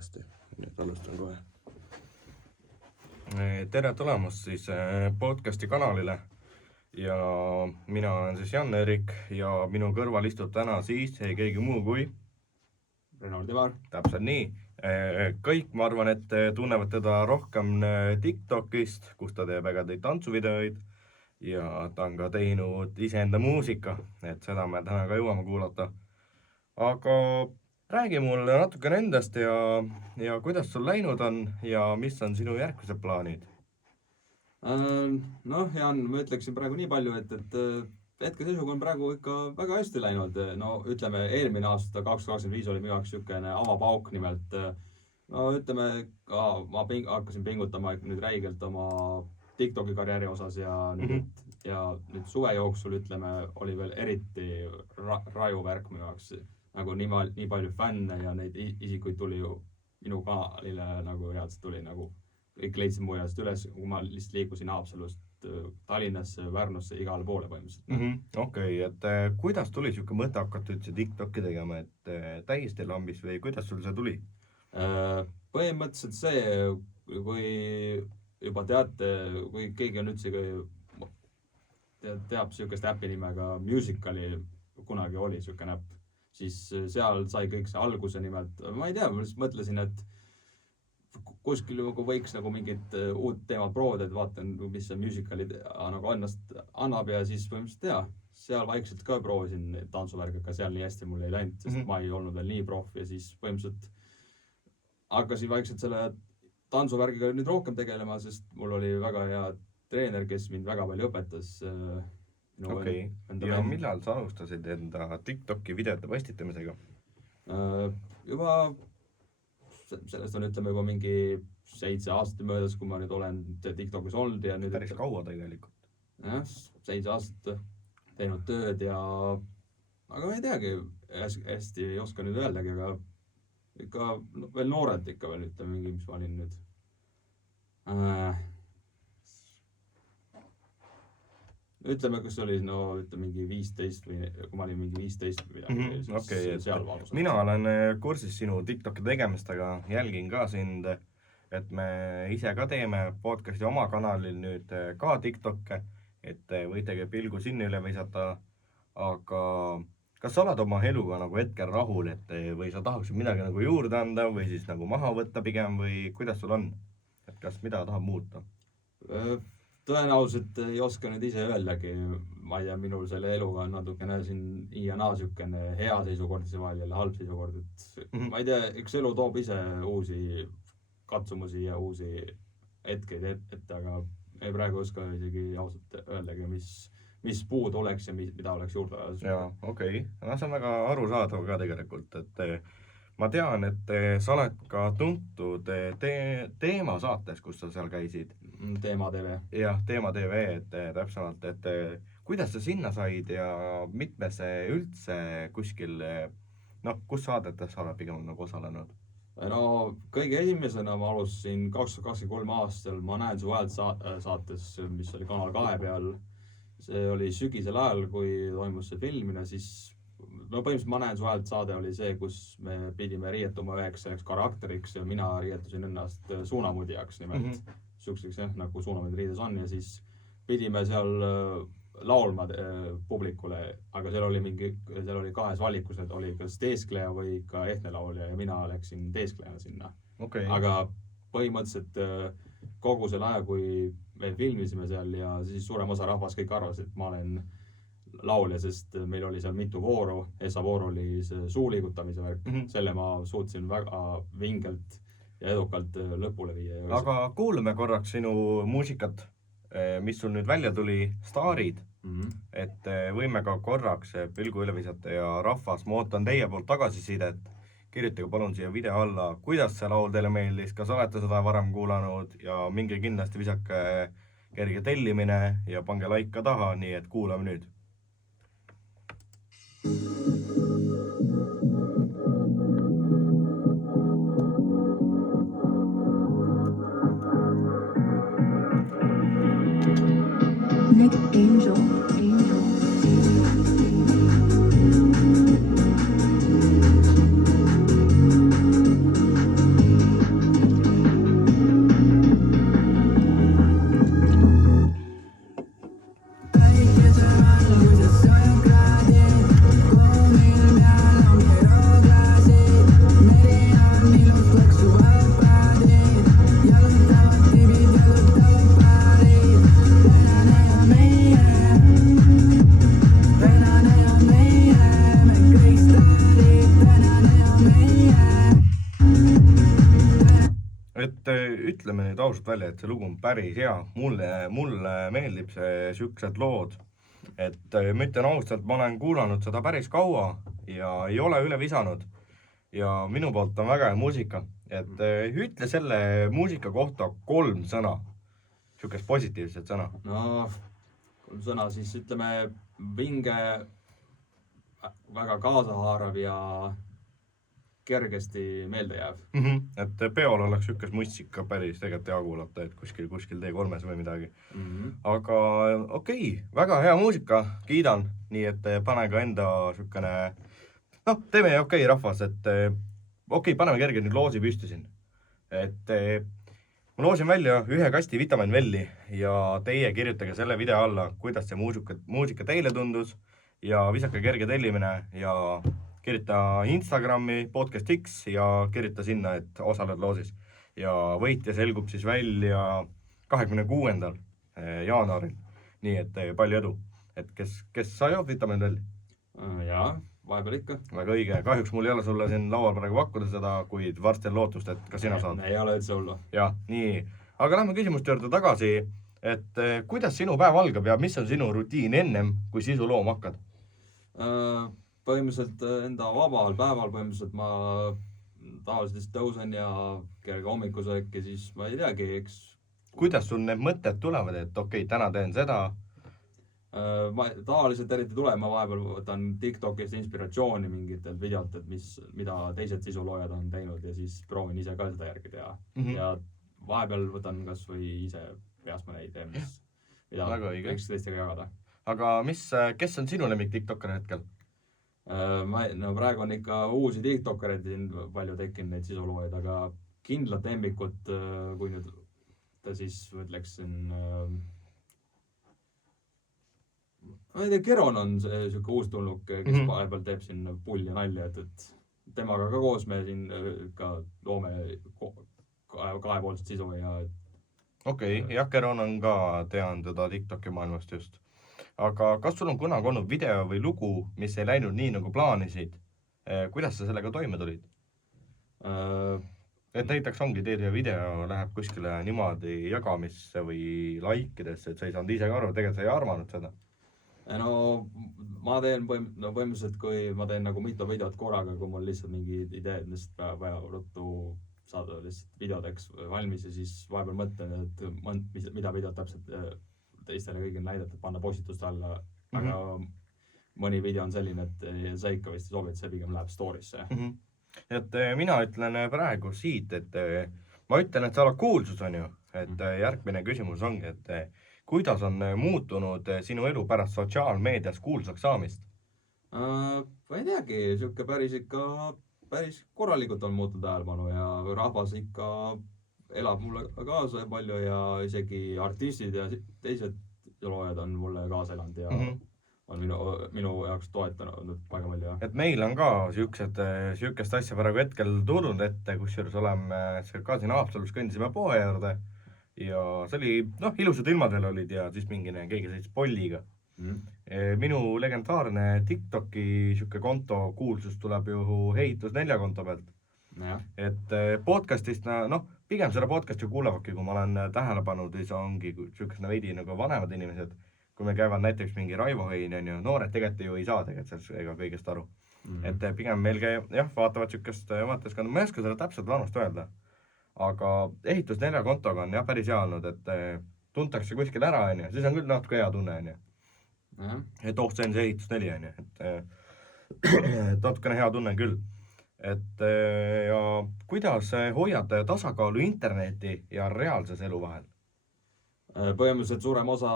uuesti, nüüd alustan kohe. Tere tulemast siis podcasti kanalile ja mina olen siis Jan-Erik ja minu kõrval istub täna siis ei keegi muu kui Renald Ivar. Täpselt nii. Kõik, ma arvan, et tunnevad teda rohkem TikTokist, kus ta teeb ägedaid tantsuvideoid ja ta on ka teinud iseenda muusika, et seda me täna ka jõuame kuulata. Aga räägi mulle natukene endast ja kuidas sul läinud on ja mis on sinu järgmised plaanid? Noh, Jan, ma ütleksin praegu nii palju, et hetkeseisuga on praegu ikka väga hästi läinud. No ütleme, eelmine aasta 2025 oli minu jaoks niisugune avapauk nimelt. No ütleme, ma hakkasin pingutama nüüd räigelt oma TikToki karjääri osas ja nüüd suve jooksul, ütleme, oli veel eriti raju värk minu jaoks. Nagu nii palju fänne ja neid isikuid tuli ju minu kanalile nagu reaalselt tuli nagu kõik leidsid mu reaalselt üles, kui ma lihtsalt liikusin Haapsalust Tallinnasse, Pärnusse, igale poole põhimõtteliselt. Okei, et kuidas tuli siuke mõte hakata üldse TikToki tegema, et täiesti lambis või kuidas sul see tuli? Põhimõtteliselt see, kui juba teate, kui keegi on üldse teab siukest äppi nimega Musical.ly, kunagi oli siuke äpp, siis seal sai kõik see alguse nimelt. Ma ei tea, ma mõtlesin, et kuskil võiks nagu mingit uut teemat proovida, et vaatan, mis see Musical.ly nagu ennast annab ja siis põhimõtteliselt seal vaikselt ka proovisin tantsuvärgi, aga seal nii hästi mul ei läinud, sest ma ei olnud veel nii proff ja siis põhimõtteliselt hakkasin vaikselt selle tantsuvärgiga nüüd rohkem tegelema, sest mul oli väga hea treener, kes mind väga palju õpetas. Okei, ja millal sa alustasid enda TikToki videote postitamisega? Juba sellest on ütleme juba mingi 7 aastat möödas, kui ma nüüd olen TikTokis olnud ja nüüd päris kaua tegelikult. Jah, 7 aastat teinud tööd ja aga ma ei teagi, hästi ei oska nüüd öeldagi, aga ikka veel noored ikka veel ütleme mingi, mis ma olin nüüd ütleme, kas oli mingi 15 või kui ma olin mingi 15 või midagi. Okay, mina olen kursis sinu TikToki tegemistega, jälgin ka sind, et me ise ka teeme podcasti oma kanalil nüüd ka TikTokke, et võitegi pilgu sinna üle visata, aga kas sa oled oma eluga nagu hetkel rahul, et või sa tahaksid midagi nagu juurde anda või siis nagu maha võtta pigem või kuidas sul on? Et kas mida tahab muuta? Tõenäoliselt ei oska nüüd ise öeldagi, ma ei tea, minul selle eluga on natukene siin ja naa siukene hea seisukord, see vahel jälle halb seisukord, et ma ei tea, eks elu toob ise uusi katsumusi ja uusi hetkeid ette, aga ei praegu oska isegi ausalt öeldagi, mis puud oleks ja mida oleks juurde. Jaa, okei. No see on väga arusaadav ka tegelikult, et ma tean, et sa oled ka tuntud Teema saates, kus sa seal käisid. Teema TV. Jah, Teema TV, et täpsemalt, et kuidas sa sinna said ja mitme see üldse kuskil, kus saadetes sa oled pigem nagu osalenud? No kõige esimesena ma alustasin 2023 aastal, ma näen su häält saates, mis oli Kanal 2 peal. See oli sügisel ajal, kui toimus see filmine, siis põhimõtteliselt ma näen su häält saade oli see, kus me pidime riietuma üheks selleks karakteriks ja mina riietusin ennast suunamudjaks nimelt. Siukseks nagu suunamud riides on ja siis pidime seal laulma publikule, aga seal oli kahes valikus, et oli kas teeskleja või ka ehtne laulja ja mina läksin teesklejana sinna. Okay. Aga põhimõtteliselt kogu selle aja, kui me filmisime seal ja siis suurem osa rahvas kõik arvas, et ma olen laulja, sest meil oli seal mitu vooru, ESA-voor oli see suuliigutamise värk, selle ma suutsin väga vingelt ja edukalt lõpule viia. Aga kuulame korraks sinu muusikat, mis sul nüüd välja tuli, Staarid, et võime ka korraks pilgu üle visata ja rahvas, ma ootan teie poolt tagasisidet. Kirjutage palun siia video alla, kuidas see laul teile meeldis, kas olete seda varem kuulanud ja minge kindlasti visake kerge tellimine ja pange like ka taha, nii et kuulame nüüd. Nick Angel. et ütleme nüüd ausalt välja, et see lugu on päris hea, mulle meeldib see siuksed lood, et ma ütlen ausalt, ma olen kuulanud seda päris kaua ja ei ole üle visanud ja minu poolt on väga hea muusika, et ütle selle muusika kohta 3 sõna, siukest positiivset sõna. no 3 sõna siis ütleme vinge, väga kaasahaarav ja kergesti meelde jääv. Et peol oleks siukest mustsika päris tegelikult hea kuulata, et kuskil T3-s või midagi. Aga okei, väga hea muusika, kiidan, nii et pane ka enda siukene, teeme okei rahvas, et okei, paneme kerge nüüd loosi püsti siin. Et ma loosin välja 1 kasti vitamiinvelli ja teie kirjutage selle video alla, kuidas see muusika teile tundus ja visake kerge tellimine ja kirjuta Instagrami Podcast X ja kirjuta sinna, et osaled loosis. Ja võitja selgub siis välja 26. jaanuaril. Nii et palju edu. Et kes sai vitamiinvelli? Jaa, vahepeal ikka. Väga õige. Kahjuks mul ei ole sulle siin laual praegu pakkuda seda, kuid varsti on lootust, et ka sina saad. Ei ole üldse hullu. Ja, nii. Aga lähme küsimuste juurde tagasi, et kuidas sinu päev algab ja mis on sinu rutiin ennem, kui sisu looma hakkad? Põhimõtteliselt enda vabal päeval põhimõtteliselt ma tavaliselt tõusen ja kerge hommikusöök ja siis ma ei teagi, eks. Kuidas sul need mõtted tulevad, et okei, täna teen seda? Ma tavaliselt eriti tuleb, ma vahepeal võtan TikTokist inspiratsiooni mingitelt videot, et mida teised sisuloojad on teinud ja siis proovin ise ka seda järgi teha. Ja vahepeal võtan kas või ise peast mõne idee, mida võiks teistega jagada. Aga kes on sinu lemmik TikToker hetkel? No praegu on ikka uusi TikTokereid siin palju tekkinud neid sisuloojaid, aga kindlat lemmikut, kui nüüd ta siis ütleksin, ma ei tea, Keron on siuke uus tulnuk, kes vahepeal teeb siin pulli ja nalja, et temaga ka koos me siin ka loome kahepoolset sisu ja Okei, jah, Keron on ka tean teda TikToki maailmast just. Aga kas sul on kunagi olnud video või lugu, mis ei läinud nii nagu plaanisid? Kuidas sa sellega toime tulid? Et näiteks ongi teed ja video läheb kuskile niimoodi jagamisse või laikidesse, et sa ei saanud ise ka aru, tegelikult sa ei arvanud seda. No ma teen põhimõtteliselt, kui ma teen nagu mitu videot korraga, kui mul lihtsalt mingi idee, lihtsalt vaja ruttu saada lihtsalt videodeks valmis ja siis vahepeal mõtlen, et mida videot täpselt teistele kõigile näidata, et panna postituste alla, aga mõni video on selline, et sa ikka vist ei sobi, et see pigem läheb story'sse. Et mina ütlen praegu siit, et ma ütlen, et sa oled kuulsus on ju, et järgmine küsimus ongi, et kuidas on muutunud sinu elu pärast sotsiaalmeedias kuulsaks saamist? Ma ei teagi, siuke päris korralikult on muutunud tähelepanu ja rahvas ikka elab mulle kaasa palju ja isegi artistid ja teised loojad on mulle kaasa elanud ja on minu jaoks toetanud väga palju. Et meil on ka siukest asja praegu hetkel tulnud ette, kusjuures oleme ka siin Haapsalus kõndisime poe juurde ja see oli, ilusad ilmad veel olid ja siis keegi sõitis polliga. Minu legendaarne TikToki siuke konto kuulsus tuleb ju Ehitus4 konto pealt. Et podcastist, pigem seda podcasti kuulavadki, kui ma olen tähele pannud, siis ongi siukesed veidi nagu vanemad inimesed, kui me käivad näiteks mingi Raivo Hein, noored tegelikult ju ei saa sellest ega kõigest aru. Et pigem meil vaatavad siukest vaateskonda, ma ei oska seda täpselt vanust öelda, aga Ehitus4 kontoga on päris hea olnud, et tuntakse kuskil ära, siis on küll natuke hea tunne, et see on see Ehitus4, et natukene hea tunne küll. Et ja kuidas hoiad tasakaalu interneti ja reaalses elu vahel? Põhimõtteliselt suurem osa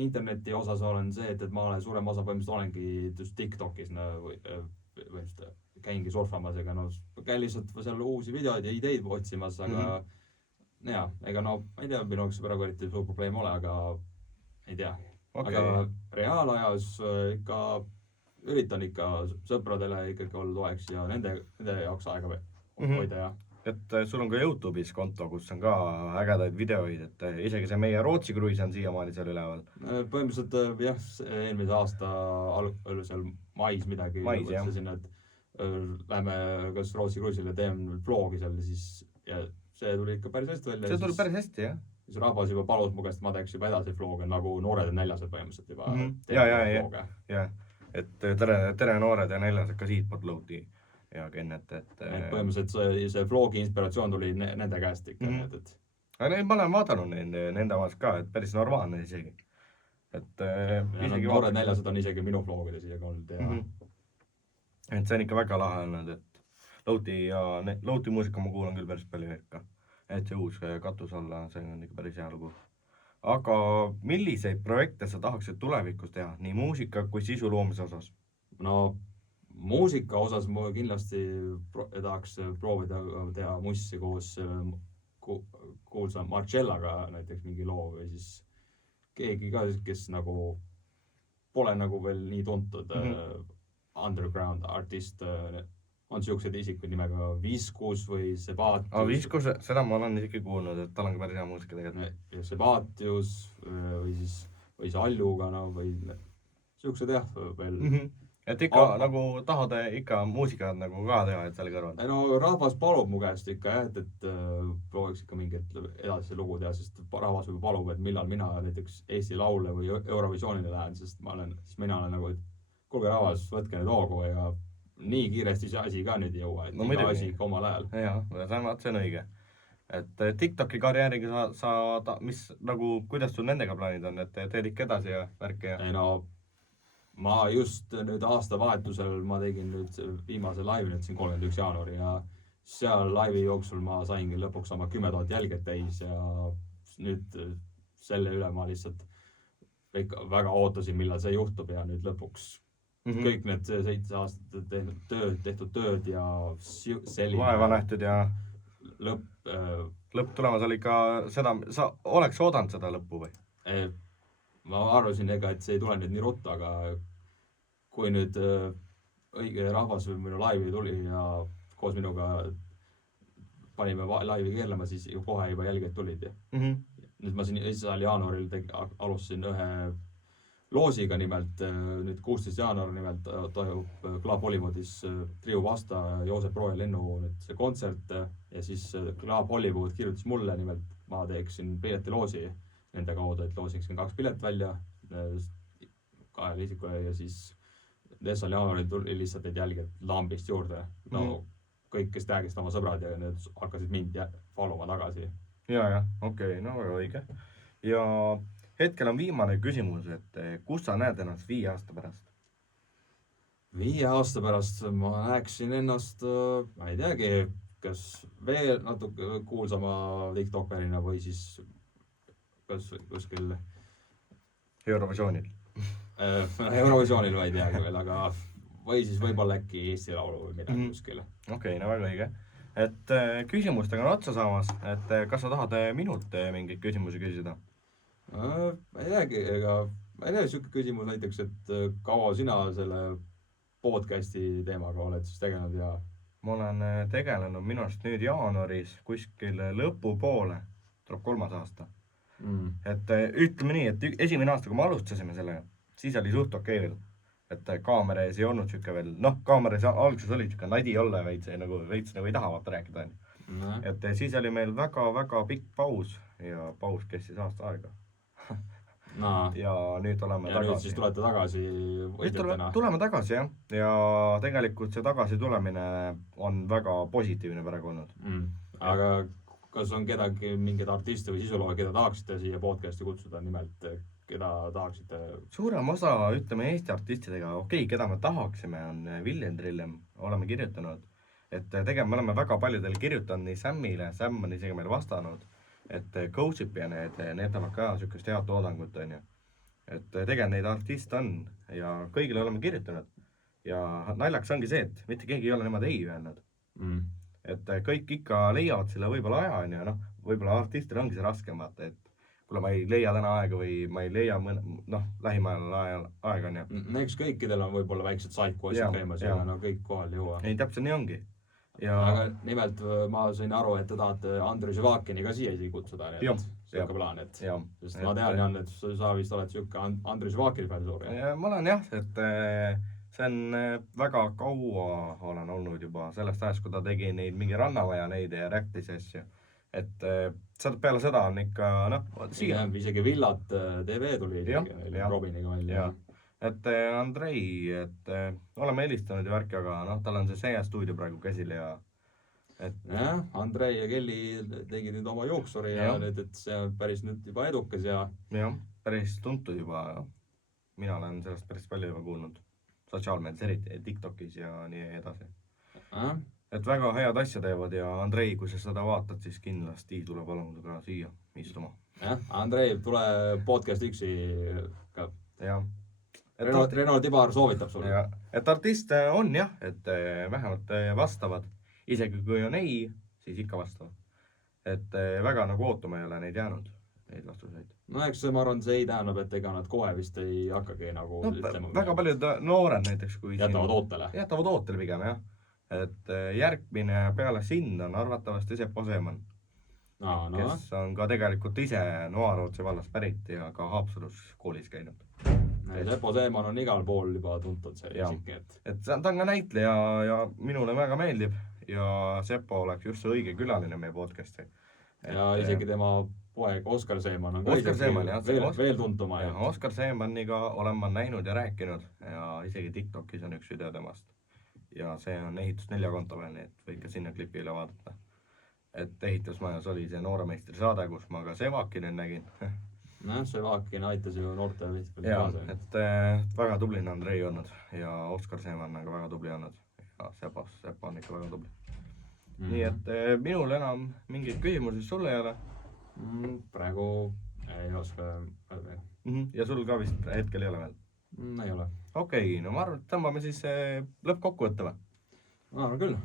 interneti osas olen see, et ma olen suurem osa põhimõtteliselt olengi just TikTokis käingi surfamas, ega käin lihtsalt seal uusi videoid ja ideid otsimas, aga ega ma ei tea, minu jaoks praegu eriti suur probleem ole, aga ei tea. Aga reaalajas ikka üritan ikka sõpradele ikkagi olla toeks ja nende jaoks aega hoida. Et sul on ka YouTube'is konto, kus on ka ägedaid videoid, et isegi see meie Rootsi kruiis on siiamaani seal üleval. Põhimõtteliselt eelmise aasta seal mais midagi. Mais, jah. lähme kas Rootsi kruiisile, teeme vlogi seal, siis ja see tuli ikka päris hästi välja. See tuli päris hästi, jah. Siis rahvas juba palus mu käest, ma teeks juba edasi vloge, nagu noored ja näljased põhimõtteliselt juba. Ja. Et tere noored ja näljased ka siitpoolt lõuti ja Kennet, et põhimõtteliselt see vlogi inspiratsioon tuli nende käest ikka. Aga ma olen vaadanud nende omast ka, et päris normaalne isegi. Et noored näljased on isegi minu vlogides isegi olnud et see on ikka väga lahe olnud, et lõuti muusika ma kuulan küll päris palju ikka. Et see uus katus olla, see on ikka päris hea lugu. Aga milliseid projekte sa tahaksid tulevikus teha, nii muusika kui sisu loomise osas? No muusika osas ma kindlasti tahaks proovida teha mussi koos kuulsa Marcellaga näiteks mingi loo või siis keegi ka, kes nagu pole nagu veel nii tuntud underground artist. On siuksed isikud nimega Viskus või Sebatius. Viskus, seda ma olen isegi kuulnud, et tal on ka päris hea muusika tegelikult. Sebatius või siis Alluga või siuksed jah veel. Et ikka nagu tahad ikka muusikat nagu ka teha, et selle kõrval? No rahvas palub mu käest ikka jah, et prooviks ikka mingit edasi lugu teha, sest rahvas juba palub, et millal mina näiteks Eesti Laule või Eurovisioonile lähen, sest mina olen nagu, et kuulge rahvas, võtke nüüd hoogu ja nii kiiresti see asi ka nüüd ei jõua, et iga asi ikka omal ajal. Jah, see on õige. Et TikToki karjääriga mis nagu, kuidas sul nendega plaanid on, et teed ikka edasi ja värke ja? Ei no, ma just nüüd aastavahetusel ma tegin nüüd viimase laivi nüüd siin 31. jaanuari ja seal laivi jooksul ma saingi lõpuks oma 10 000 jälget täis ja nüüd selle üle ma lihtsalt ikka väga ootasin, millal see juhtub ja nüüd lõpuks kõik need 7 aastat tehtud tööd ja selline vaeva nähtud ja lõpp tulemas oli ikka seda, sa oleks oodanud seda lõppu või? Ma arvasin ega, et see ei tule nüüd nii ruttu, aga kui nüüd õige rahvas minu laivi tuli ja koos minuga panime laivi keerlema, siis kohe juba jälged tulid. Nüüd ma siin 1. jaanuaril alustasin ühe loosiga nimelt, nüüd 16. jaanuar nimelt toimub Club Hollywoodis Triu Vasta, Joosep Pro ja Lennu see kontsert ja siis Club Hollywood kirjutas mulle nimelt, ma teeksin piletiloosi nende kaudu, et loosiksin 2 pilet välja 2 isikule ja siis 1. jaanuaril tuli lihtsalt neid jälged lambist juurde. No kõik, kes tähegist oma sõbrad ja need hakkasid mind followma tagasi. Ja, okei, no väga õige. Ja hetkel on viimane küsimus, et kus sa näed ennast 5 aasta pärast? 5 aasta pärast ma näeksin ennast, ma ei teagi, kas veel natuke kuulsama TikTokerina või siis kas kuskil Eurovisioonil. Eurovisioonil ma ei teagi veel, aga või siis võib-olla äkki Eesti Laulu või midagi kuskil. Okei, no väga õige. Et küsimustega on otsa saamas, et kas sa tahad minult mingeid küsimusi küsida? Ma ei teagi, ma ei tea, siuke küsimus näiteks, et kaua sina selle podcasti teemaga oled siis tegelenud ja? Ma olen tegelenud minu arust nüüd jaanuaris kuskil lõpupoole, tuleb 3. aasta. Et ütleme nii, et esimene aasta, kui me alustasime sellega, siis oli suht okei veel. Et kaamera ees ei olnud siuke veel, kaamera ees alguses oli siuke nadi olla veits nagu ei taha vaata rääkida. Et siis oli meil väga-väga pikk paus ja paus kestis aasta aega. Ja nüüd oleme tagasi. Ja nüüd siis tulete tagasi võitjatena? Tuleme tagasi, jah. Ja tegelikult see tagasi tulemine on väga positiivne praegu olnud. Aga kas on kedagi, mingid artiste või sisulooja, keda tahaksite siia podcasti kutsuda nimelt, keda tahaksite? Suurem osa, ütleme Eesti artistidega, keda me tahaksime, on William Trillem, oleme kirjutanud. Et tegelikult me oleme väga paljudel kirjutanud nii Sammile, Sam on isegi meil vastanud. Et Gossip ja need tahavad ka sükest head toodangut, on ju. Et tegelikult neid artiste on ja kõigile oleme kirjutanud. Ja naljaks ongi see, et mitte keegi ei ole nemad ei öelnud. Et kõik ikka leiavad selle võib-olla aja, on ju, võib-olla artistil ongi see raskem vaata, et kuule ma ei leia täna aega või ma ei leia lähimal ajal aega, on ju. Eks kõikidel on võib-olla väiksed saikuasjad käimas ja kõik kohal jõua. Ei, täpselt nii ongi. Aga nimelt ma sain aru, et te tahate Andrei Živakini ka siia kutsuda, siuke plaan, sest ma tean, et sa vist oled siuke Andrei Živakini fänn suur. Ma olen jah, et see on väga kaua olen olnud juba sellest ajast, kui ta tegi neid mingi Rannamaja neid ja Reactis asju. Et peale seda on ikka, noh, siia. Isegi Villat TV tuli Robiniga välja. Et Andrei, et oleme helistanud ja värki, aga noh, tal on see Seia stuudio praegu käsil ja jah, Andrei ja Kelly tegid nüüd oma jooksuri ja nüüd, et see on päris nüüd juba edukas ja päris tuntud juba. Mina olen sellest päris palju juba kuulnud sotsiaalmeedias, eriti TikTokis ja nii edasi. Et väga head asja teevad ja Andrei, kui sa seda vaatad, siis kindlasti tule palun ka siia istuma. Andrei, tule podcast üksi ka. Jah. Reno Tibar soovitab sulle. Et artiste on jah, et vähemalt vastavad. Isegi kui on ei, siis ikka vastavad. Et väga nagu ootuma ei ole neid jäänud, neid vastuseid. No eks ma arvan, see ei tähendab, et ega nad kohe vist ei hakkagi nagu ütlema. Väga paljud noored näiteks, kui jätavad ootele. Jätavad ootele pigem, jah. Et järgmine peale sind on arvatavasti Seppo Seeman, kes on ka tegelikult ise Noarootsi vallas pärit ja ka Haapsalus koolis käinud. Seppo Seeman on igal pool juba tuntud see isik. Et ta on ka näitleja ja minule väga meeldib ja Seppo oleks just see õige külaline meie podcasti. Ja isegi tema poeg Oskar Seeman on Oskar Seeman, veel tuntuma. Oskar Seemaniga olen ma näinud ja rääkinud ja isegi TikTokis on üks video temast. Ja see on Ehitus 4 konto veel, nii et võid ka sinna klipile vaadata. Et Ehitusmajas oli see nooremeistri saade, kus ma ka Sevakinen nägin. Sevakin aitas ju noorte võistkond kaasa. Et väga tubline Andrei olnud ja Oskar Seeman on ka väga tubli olnud. Ja Sepo on ikka väga tubli. Nii et minul enam mingeid küsimusi sulle ei ole. Praegu ei oska. Ja sul ka vist hetkel ei ole veel? Ei ole. Okei, no ma arvan, et tõmbame siis lõppkokkuvõtte või? Ma arvan küll.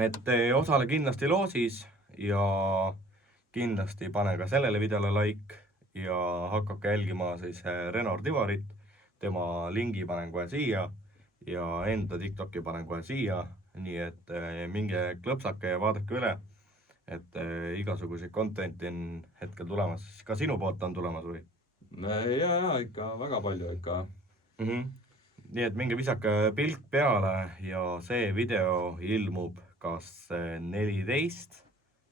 Et osale kindlasti loosis ja kindlasti pane ka sellele videole like ja hakake jälgima siis Renor Tivarit, tema lingi panen kohe siia ja enda TikToki panen kohe siia, nii et minge klõpsake ja vaadake üle, et igasuguseid contenti on hetkel tulemas, ka sinu poolt on tulemas või? Ja, ikka väga palju ikka. Nii et minge visake pilk peale ja see video ilmub kas 14.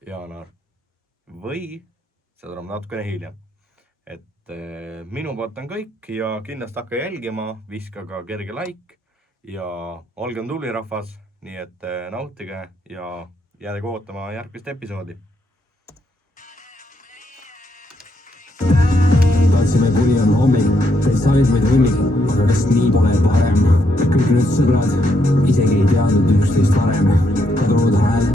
jaanuar või see tuleb natukene hiljem. Et minu poolt on kõik ja kindlasti hakka jälgima, viska ka kerge like ja olge tubli rahvas, nii et nautige ja jäädega ootama järgmist episoodi. Tahtsime kuni on hommik, sai said meid hunnik, aga kas nii pole parem? Kõik nüüd sõbrad, isegi ei teadnud üksteist varem.